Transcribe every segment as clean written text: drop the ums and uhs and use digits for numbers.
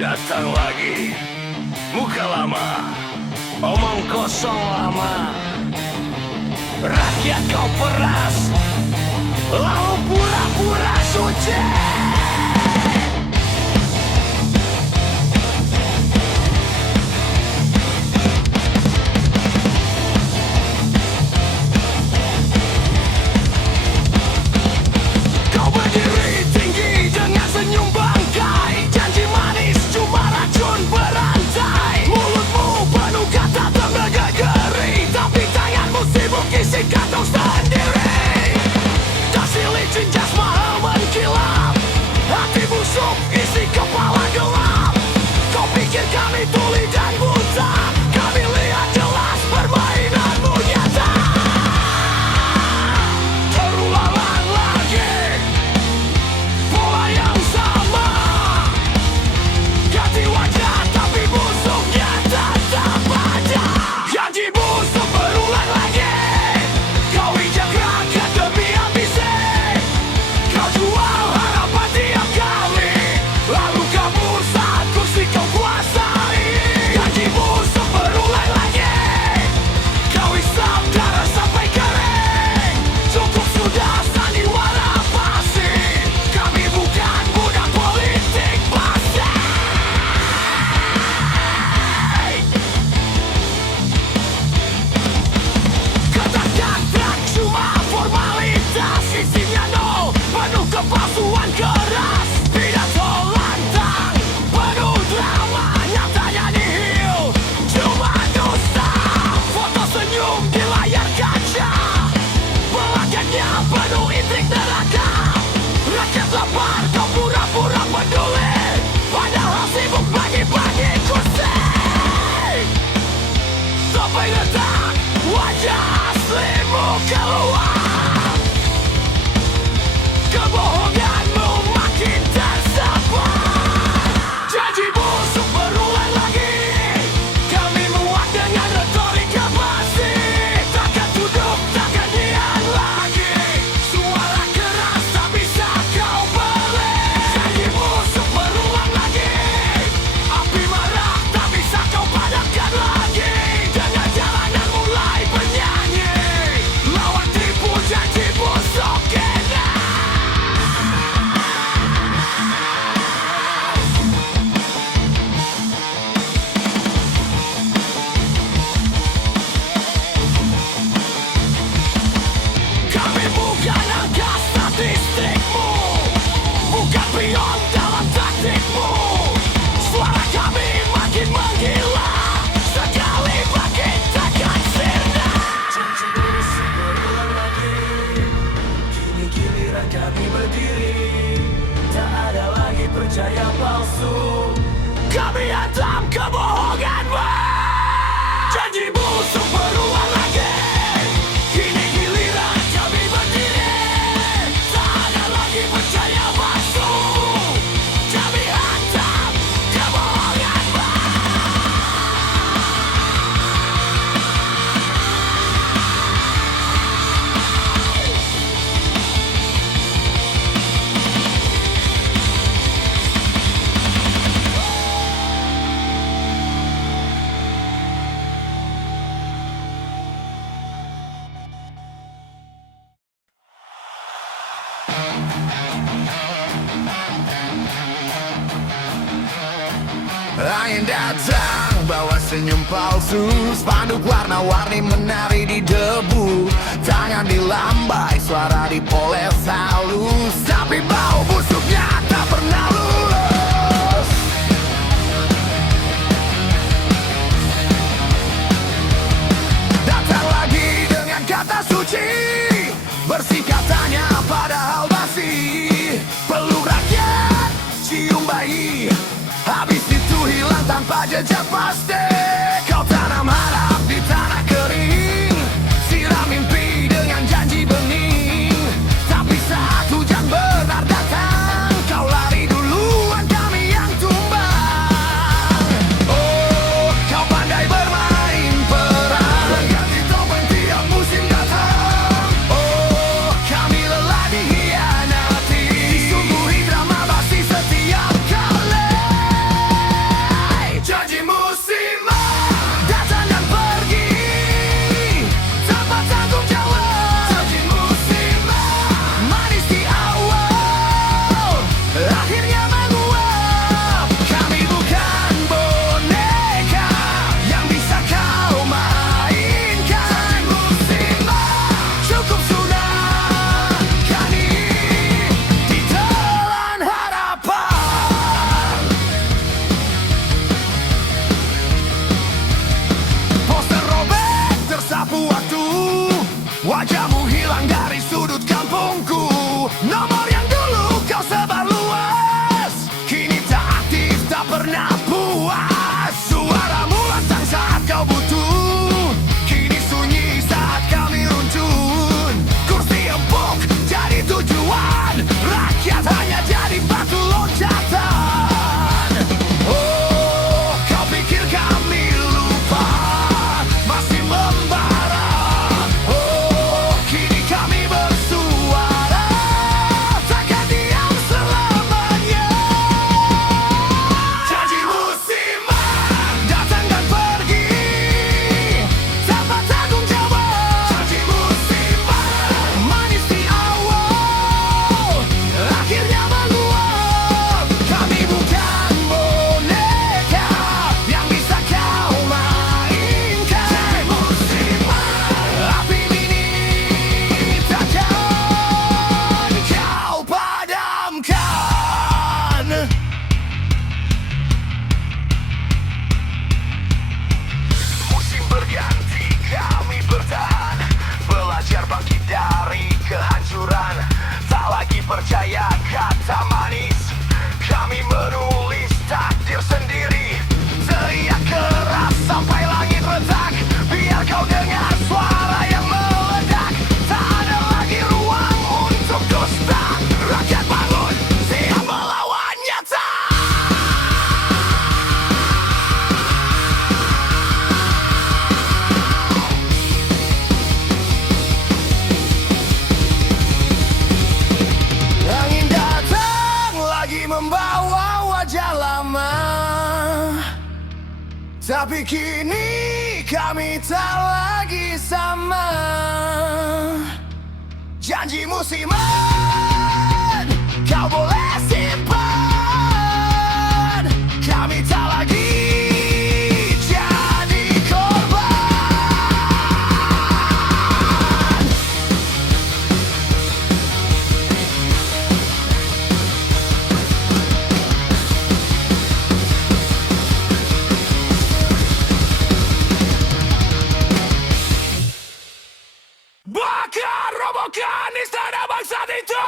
Datang lagi, muka lama, omong kosong lama. Rakyat kau peras, lalu pura-pura suci. Kau berdiri tinggi dengan senyum bangkai, janji manis cuma racun berantai. Mulutmu penuh kata tergagari, tapi tanganmu sibuk isi kantong sendiri. Dasi licin jas mahal mengkilap, hati busuk isi kepala gelap. Kau pikir kami tuli dan buta, kami lihat jelas permainanmu nyata. Terulang lagi pola yang sama, ganti wajah tapi busuknya tetap ada. Janji busuk berulang lagi, kau injak rakyat demi ambisi. Kau jual harapan tiap kali, lalu kabur saat kursi kau kuasai. Janji busuk berulang lagi, kau hisap darah sampai kering. Cukup sudah sandiwara pasti, kami bukan budak politik pasti. Kata-kata cuma formalitas, isinya nol, penuh kepalsuan keras. Pidato lantang, penuh drama, nyatanya nihil, cuma dusta. Foto senyum di layar kaca, pelanggannya penuh intrik neraka. Rakyat lapar, kau pura-pura peduli, padahal sibuk bagi-bagi kursi. Sampai letak wajah aslimu keluar, kebohonganmu makin tersebar. Janji busuk berulang lagi, kami muak dengan retorika basi. Takkan duduk, takkan diam lagi, suara keras tak bisa kau beli. Janji busuk berulang lagi, api marah tak bisa kau padamkan lagi. Dengan jalanan mulai bernyanyi, lawan tipu janji busuk kena. Kami bukan angka statistikmu, bukan pion dalam taktikmu. Suara kami makin menggila, sekali makin takkan sirna. Janji busuk berulang lagi, kini giliran kami berdiri. Tak ada lagi percaya palsu, kami hantam kebohonganmu. Janji busuk berulang lagi, kini giliran kami berdiri. Tak ada lagi percaya palsu, kami hantam kebohonganmu. Angin datang bawa senyum palsu, spanduk warna-warni menari di debu. Tangan dilambai, suara dipoles halus, tapi bau busuknya tak pernah lulus. Datang lagi dengan kata suci, bersih katanya padahal basi. Peluk rakyat, cium bayi, habis itu hilang tanpa jejak pasti. Kau tanam harap di tanah kering, siram mimpi dengan janji bening. percaya kata manis. Kami menulis takdir sendiri. Teriak keras sampai langit retak, biar kau dengar suara yang meledak. Tak ada lagi ruang untuk dusta. Rakyat bangun, siap melawan nyata. Angin datang lagi membawa wajah lama, tapi kini kami tak lagi sama. Janji musiman kau boleh simpan, kami tak lagi jadi korban. Bakar, robohkan istana bangsa itu.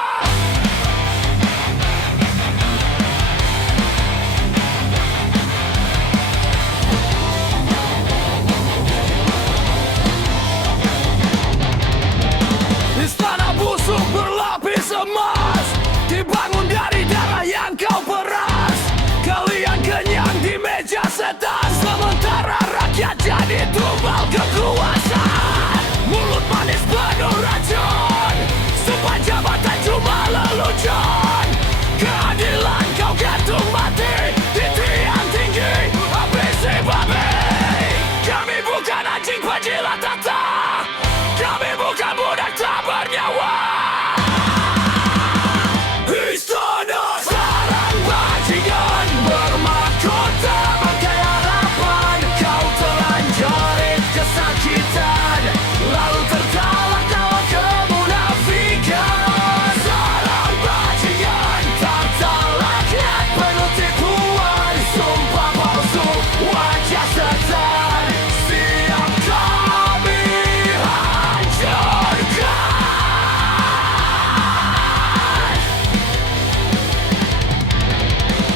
Istana busuk berlapis emas, dibangun dari darah yang kau peras. Kalian kenyang di meja setan, sementara rakyat jadi tumbal kekuasaan. Mulut manis penuh racun, sumpah jabatan cuma lelucon. Keadilan kau gantung mati di tiang tinggi, ambisi babi. Kami bukan anjing penjilat tata, kami bukan budak tak bernyawa. Istana sarang bajingan bermahkota bangkai harapan. Kau telan jerit kesakitan, lalu tertawa tawa kemunafikan. Sarang bajingan tata rakyat penuh tipuan, sumpah palsu wajah setan, siap kami hancurkan.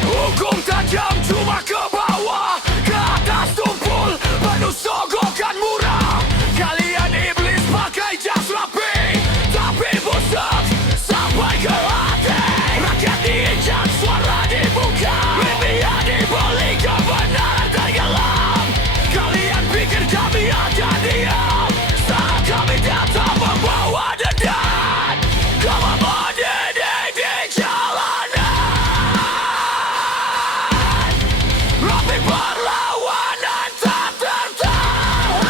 Hukum tajam cuma ke bawah, ke atas tumpul penuh sogokan murah. Kalian iblis pakai jas rapi, tapi busuk sampai ke hati. Rakyat diinjak, suara dibuka, impian dibeli, kebenaran tenggelam. Kalian pikir kami akan diam saat kami datang membawa dendam. Kau mendidih di jalanan, rapi perlawanan tak tertahan.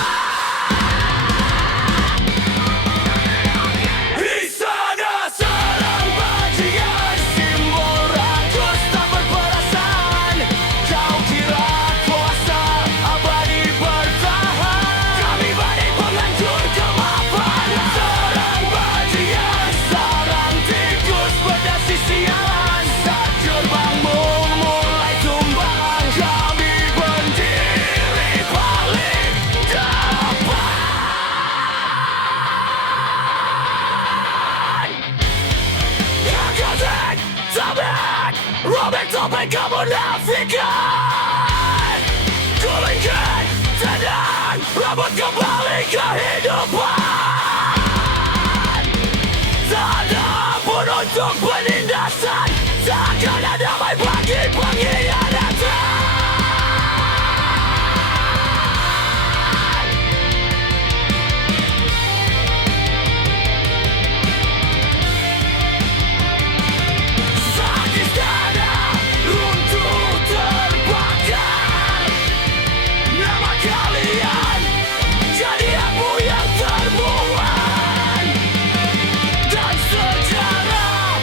Istana sarang bajingan, simbol rakus tak berperasaan. Kau kira kuasa abadi bertahan, kami badai penghancur kemapanan. Sarang bajingan, sarang tikus berdasi sialan. Saat gerbangmu mulai tumbang, kami berdiri paling depan. Angkatin tabik, robek topeng kemunafikan. Gulingkan tenang, rambut kembali kehidupan. Tak ada ampun untuk penindasan, takkan ada damai bagi pengkhianatan. Saat istana runtuh terbakar, nama kalian jadi abu yang terbuang, dan sejarah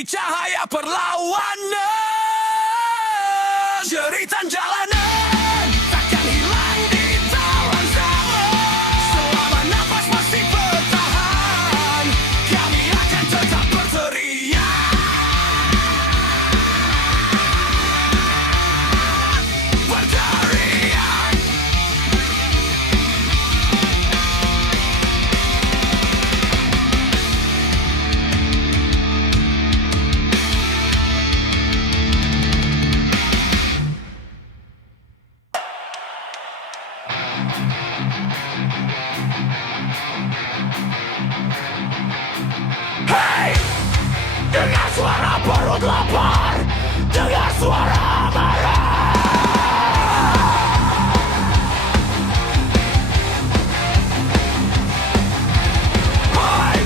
Kami cahaya perlawanan, jeritan jalanan takkan hilang di tawan zaman. Selama nafas masih bertahan, kami akan tetap berteriak, berteriak. Hey, dengar suara perut lapar, dengar suara marah. Hai,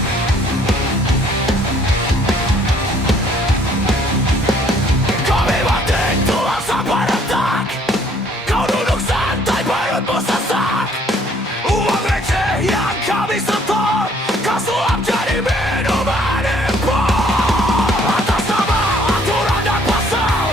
kami banting tulang sampai retak, kau duduk santai perutmu sesak. Uang receh yang kami setor, kau sulap jadi minuman impor. Atas nama aturan dan pasal,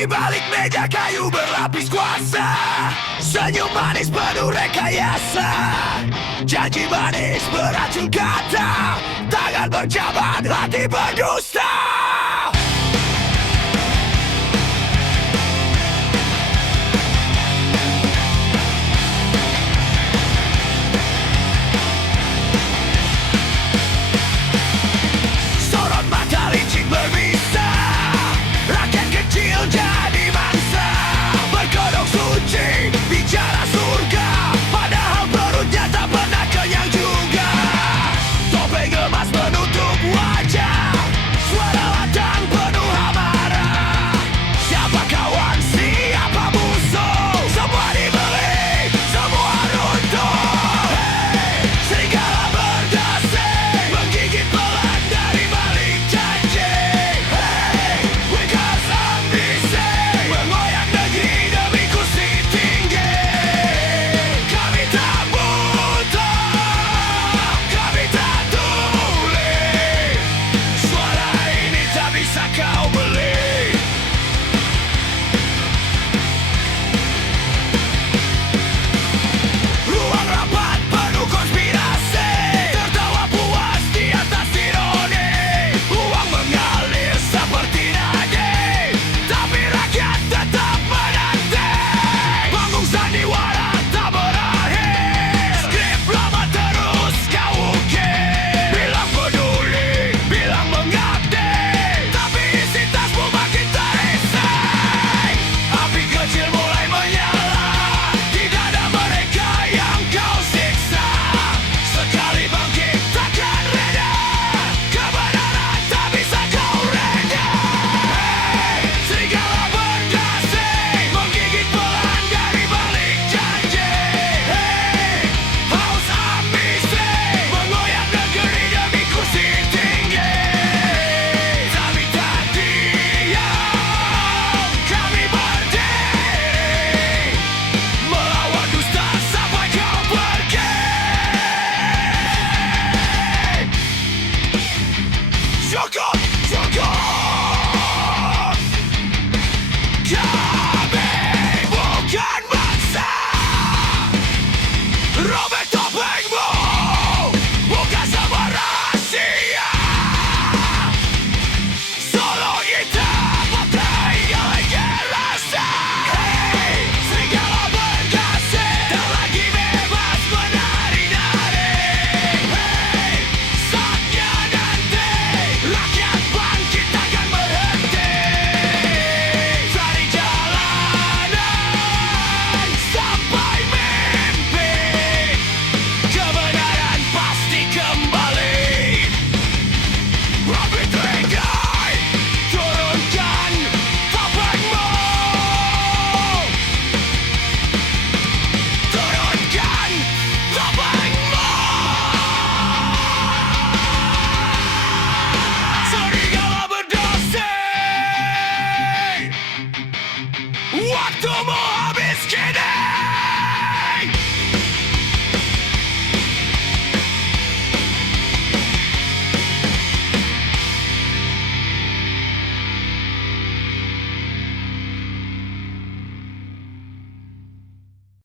Di balik meja kayu berlapis kuasa, senyum manis penuh rekayasa, janji manis beracun kata, tangan berjabat, hati berdusta.